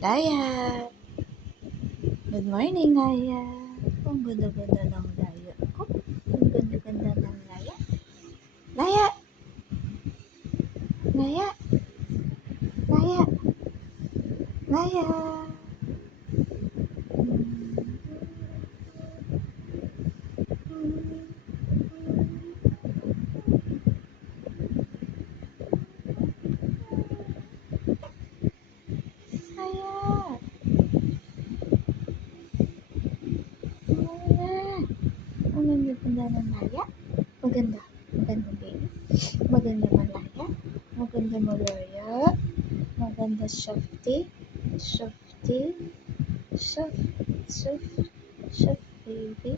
Laya! Good morning, Laya! Ang ganda-ganda ng Laya ko. Ang ganda-ganda ng Laya. Laya! Laya! Laya! Laya! Laya! Ang ganda-ganda ng Laya. Maganda. Maganda, baby. Maganda Malaya. Maganda Malaya. Maganda Shafty. Shafty. Shaf. Shaf. Shaf, baby.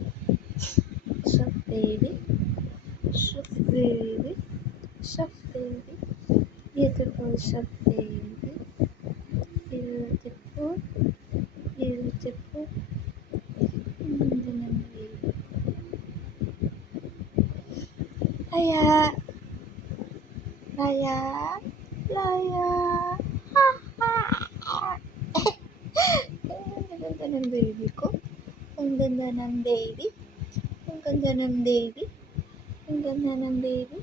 Shaf, baby. Shaf, baby. Shaf, baby. Beautiful Shaf, baby. Beautiful. Beautiful. Ganda ng baby. Laya! Laya! Laya! Ha! Ha! Ang ganda ng baby ko. Ang ganda ng baby. Ang ganda ng baby. Ang ganda ng baby.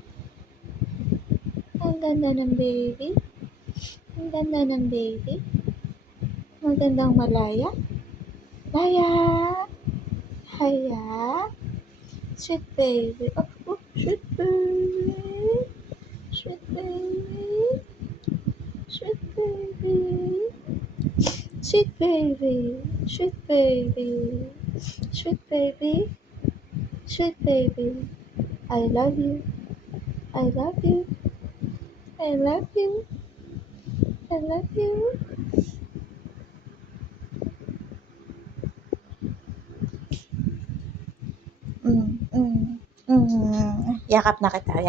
Ang ganda ng baby. Ang ganda ng baby. Magandang Malaya. Laya! Laya! Sweet baby. Oh, sweet baby. Sweet baby. Sweet baby. Sweet baby. Sweet baby. Sweet baby. Sweet baby. I love you. I love you. I love you. I love you. Yakap na kita.